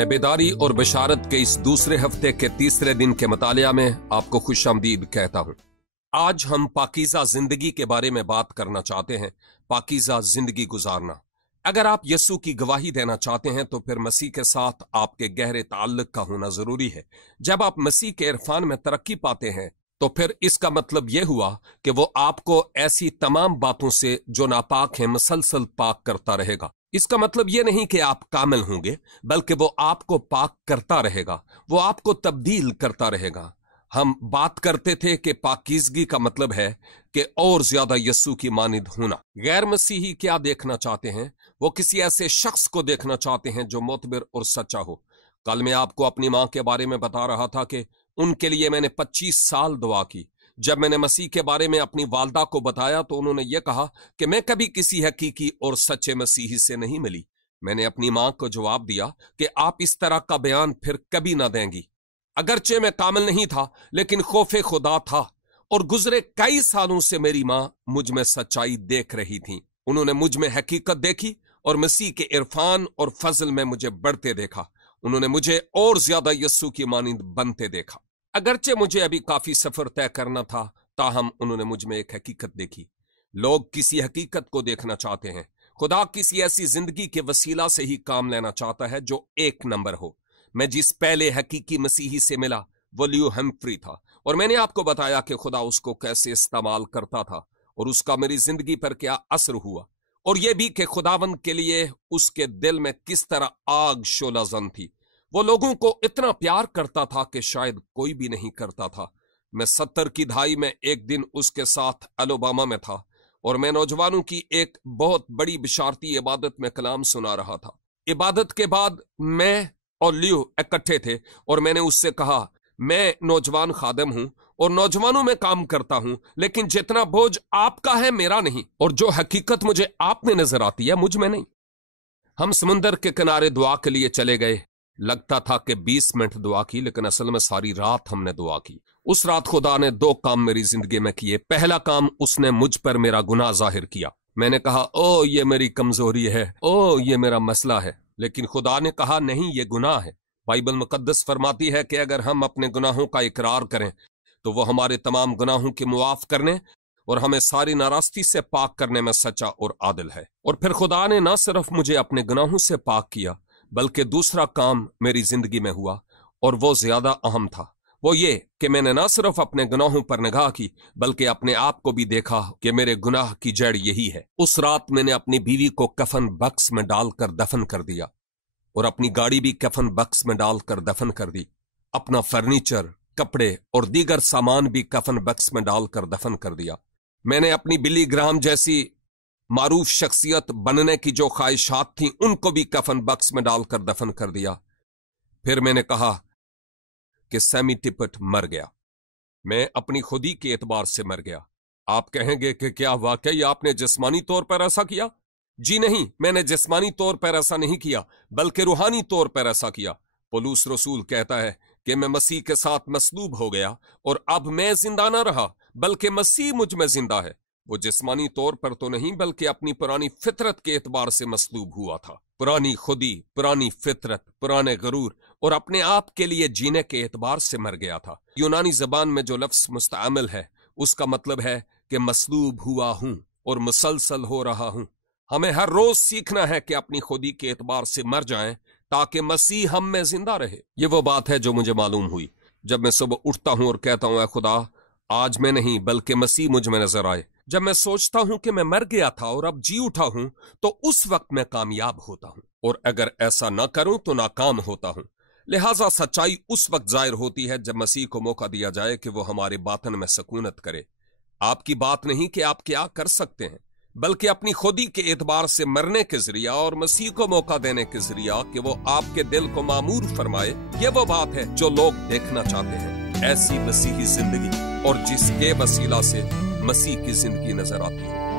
मैं बेदारी और बशारत के इस दूसरे हफ्ते के तीसरे दिन के मुतालिया में आपको खुशामदीद कहता हूं। आज हम पाकीज़ा जिंदगी के बारे में बात करना चाहते हैं। पाकीज़ा जिंदगी गुजारना। अगर आप यस्सु की गवाही देना चाहते हैं तो फिर मसीह के साथ आपके गहरे ताल्लुक का होना जरूरी है। जब आप मसीह के इरफान में तरक्की पाते हैं तो फिर इसका मतलब यह हुआ कि वो आपको ऐसी तमाम बातों से जो नापाक हैं मसलसल पाक करता रहेगा। इसका मतलब यह नहीं कि आप कामिल होंगे, बल्कि वो आपको पाक करता रहेगा, वो आपको तब्दील करता रहेगा। हम बात करते थे कि पाकीज़गी का मतलब है कि और ज्यादा यस्सु की मानिंद होना। गैर मसीही क्या देखना चाहते हैं? वो किसी ऐसे शख्स को देखना चाहते हैं जो मोतबर और सच्चा हो। कल मैं आपको अपनी मां के बारे में बता रहा था कि उनके लिए मैंने 25 साल दुआ की। जब मैंने मसीह के बारे में अपनी वालदा को बताया तो उन्होंने ये कहा कि मैं कभी किसी हकीकी और सच्चे मसीही से नहीं मिली। मैंने अपनी मां को जवाब दिया कि आप इस तरह का बयान फिर कभी ना देंगी। अगरचे मैं कामिल नहीं था, लेकिन खौफे खुदा था, और गुजरे कई सालों से मेरी मां मुझ में सच्चाई देख रही थी। उन्होंने मुझ में हकीकत देखी और मसीह के इरफान और फजल में मुझे बढ़ते देखा। उन्होंने मुझे और ज्यादा यस्सु की मानिंद बनते देखा। अगरचे मुझे अभी काफी सफर तय करना था, ताहम उन्होंने मुझ में एक हकीकत देखी। लोग किसी हकीकत को देखना चाहते हैं। खुदा किसी ऐसी जिंदगी के वसीला से ही काम लेना चाहता है जो एक नंबर हो। मैं जिस पहले हकीकी मसीही से मिला वो लियो हम्फ्री था, और मैंने आपको बताया कि खुदा उसको कैसे इस्तेमाल करता था और उसका मेरी जिंदगी पर क्या असर हुआ, और यह भी कि खुदावंद के लिए उसके दिल में किस तरह आग शोलाजन थी। वो लोगों को इतना प्यार करता था कि शायद कोई भी नहीं करता था। मैं 70 की दहाई में एक दिन उसके साथ अलोबामा में था, और मैं नौजवानों की एक बहुत बड़ी बिशारती इबादत में कलाम सुना रहा था। इबादत के बाद मैं और लियो इकट्ठे थे, और मैंने उससे कहा, मैं नौजवान खादिम हूं और नौजवानों में काम करता हूं, लेकिन जितना बोझ आपका है मेरा नहीं, और जो हकीकत मुझे आप में नजर आती है मुझ में नहीं। हम समुंदर के किनारे दुआ के लिए चले गए। लगता था कि 20 मिनट दुआ की, लेकिन असल में सारी रात हमने दुआ की। उस रात खुदा ने 2 काम मेरी जिंदगी में किए। पहला काम, उसने मुझ पर मेरा गुनाह जाहिर किया। मैंने कहा, ओ ये मेरी कमजोरी है, ओ ये मेरा मसला है, लेकिन खुदा ने कहा नहीं, ये गुनाह है। बाइबल मुकद्दस फरमाती है कि अगर हम अपने गुनाहों का इकरार करें तो वो हमारे तमाम गुनाहों के मुआफ करने और हमें सारी नाराजगी से पाक करने में सच्चा और आदिल है। और फिर खुदा ने न सिर्फ मुझे अपने गुनाहों से पाक किया, बल्कि दूसरा काम मेरी जिंदगी में हुआ, और वो ज्यादा अहम था। वो ये कि मैंने न सिर्फ अपने गुनाहों पर निगाह की, बल्कि अपने आप को भी देखा कि मेरे गुनाह की जड़ यही है। उस रात मैंने अपनी बीवी को कफन बक्स में डालकर दफन कर दिया, और अपनी गाड़ी भी कफन बक्स में डालकर दफन कर दी। अपना फर्नीचर, कपड़े और दीगर सामान भी कफन बक्स में डालकर दफन कर दिया। मैंने अपनी बिली ग्राहम जैसी मारूफ शख्सियत बनने की जो ख्वाहिशात थी उनको भी कफन बक्स में डालकर दफन कर दिया। फिर मैंने कहा कि सैमी टिपट मर गया। मैं अपनी खुदी के एतबार से मर गया। आप कहेंगे कि क्या वाकई आपने जिस्मानी तौर पर ऐसा किया? जी नहीं, मैंने जिस्मानी तौर पर ऐसा नहीं किया, बल्कि रूहानी तौर पर ऐसा किया। पौलुस रसूल कहता है कि मैं मसीह के साथ मसलूब हो गया, और अब मैं जिंदा न रहा, बल्कि मसीह मुझ में जिंदा है। वो जिस्मानी तौर पर तो नहीं, बल्कि अपनी पुरानी फितरत के एतबार से मसलूब हुआ था। पुरानी खुदी, पुरानी फितरत, पुराने गरूर और अपने आप के लिए जीने के एतबार से मर गया था। यूनानी जबान में जो लफ्ज मुस्तअमल है, उसका मतलब है कि मसलूब हुआ हूं और मुसलसल हो रहा हूं। हमें हर रोज सीखना है कि अपनी खुदी के एतबार से मर जाएं, ताकि मसीह हम में जिंदा रहे। ये वो बात है जो मुझे मालूम हुई जब मैं सुबह उठता हूं और कहता हूं, ऐ खुदा, आज मैं नहीं बल्कि मसीह मुझ में नजर आए। जब मैं सोचता हूं कि मैं मर गया था और अब जी उठा हूं, तो उस वक्त मैं कामयाब होता हूं, और अगर ऐसा ना करूं तो नाकाम होता हूं। लिहाजा सच्चाई उस वक्त जाहिर होती है जब मसीह को मौका दिया जाए कि वो हमारे बातन में सकूनत करे। आपकी बात नहीं कि आप क्या कर सकते हैं, बल्कि अपनी खुदी के एतबार से मरने के जरिया और मसीह को मौका देने के जरिया कि वो आपके दिल को मामूर फरमाए। ये वो बात है जो लोग देखना चाहते हैं, ऐसी मसीही जिंदगी, और जिसके वसीला से मसीह की जिंदगी नजर आती है।